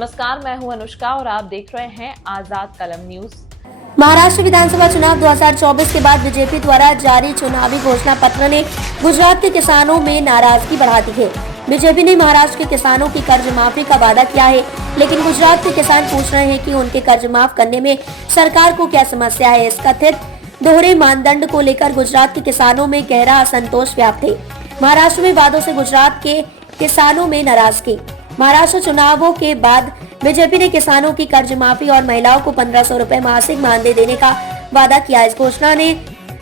नमस्कार, मैं हूं अनुष्का और आप देख रहे हैं आजाद कलम न्यूज। महाराष्ट्र विधानसभा चुनाव 2024 के बाद बीजेपी द्वारा जारी चुनावी घोषणा पत्र ने गुजरात के किसानों में नाराजगी बढ़ा दी है। बीजेपी ने महाराष्ट्र के किसानों की कर्ज माफी का वादा किया है, लेकिन गुजरात के किसान पूछ रहे हैं कि उनके कर्ज माफ करने में सरकार को क्या समस्या है। इस कथित दोहरे मानदंड को लेकर गुजरात के किसानों में गहरा असंतोष व्याप्त है। महाराष्ट्र में वादों से गुजरात के किसानों में नाराजगी। महाराष्ट्र चुनावों के बाद बीजेपी ने किसानों की कर्ज माफी और महिलाओं को 1500 रुपए मासिक मानदेय देने का वादा किया। इस घोषणा ने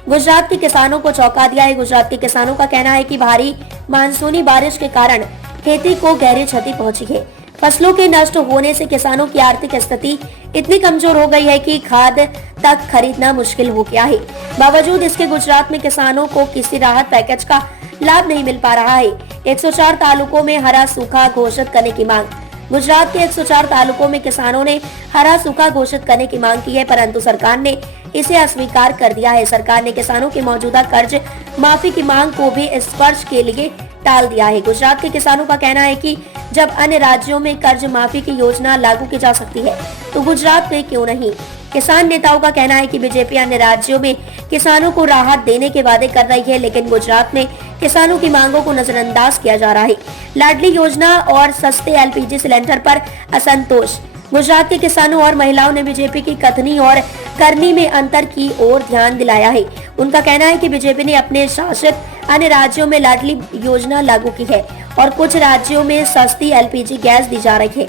गुजरात के किसानों को चौंका दिया है। गुजरात के किसानों का कहना है कि भारी मानसूनी बारिश के कारण खेती को गहरी क्षति पहुंची है। फसलों के नष्ट होने से किसानों की आर्थिक स्थिति इतनी कमजोर हो गई है कि खाद तक खरीदना मुश्किल हो गया है। बावजूद इसके गुजरात में किसानों को किसी राहत पैकेज का लाभ नहीं मिल पा रहा है। 104 तालुकों में हरा सूखा घोषित करने की मांग। गुजरात के 104 तालुकों में किसानों ने हरा सूखा घोषित करने की मांग की है, परंतु सरकार ने इसे अस्वीकार कर दिया है। सरकार ने किसानों की मौजूदा कर्ज माफी की मांग को भी इस वर्ष के लिए टाल दिया है। गुजरात के किसानों का कहना है कि जब अन्य राज्यों में कर्ज माफी की योजना लागू की जा सकती है, तो गुजरात में क्यों नहीं। किसान नेताओं का कहना है कि बीजेपी अन्य राज्यों में किसानों को राहत देने के वादे कर रही है, लेकिन गुजरात में किसानों की मांगों को नजरअंदाज किया जा रहा है। लाडली योजना और सस्ते एलपीजी सिलेंडर पर असंतोष। गुजरात के किसानों और महिलाओं ने बीजेपी की कथनी और करनी में अंतर की ओर ध्यान दिलाया है। उनका कहना है कि बीजेपी ने अपने शासित अन्य राज्यों में लाडली योजना लागू की है और कुछ राज्यों में सस्ती एलपीजी गैस दी जा रही है।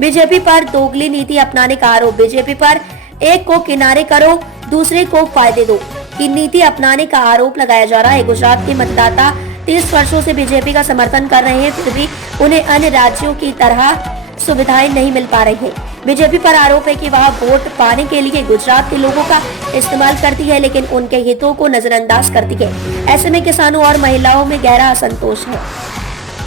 बीजेपी पर दोगली नीति अपनाने का आरोप। बीजेपी पर एक को किनारे करो, दूसरे को फायदे दो की नीति अपनाने का आरोप लगाया जा रहा है। गुजरात के मतदाता 30 वर्षों से बीजेपी का समर्थन कर रहे हैं, फिर भी उन्हें अन्य राज्यों की तरह सुविधाएं नहीं मिल पा रही है। बीजेपी पर आरोप है कि वह वोट पाने के लिए गुजरात के लोगों का इस्तेमाल करती है, लेकिन उनके हितों को नजरअंदाज करती है। ऐसे में किसानों और महिलाओं में गहरा असंतोष है।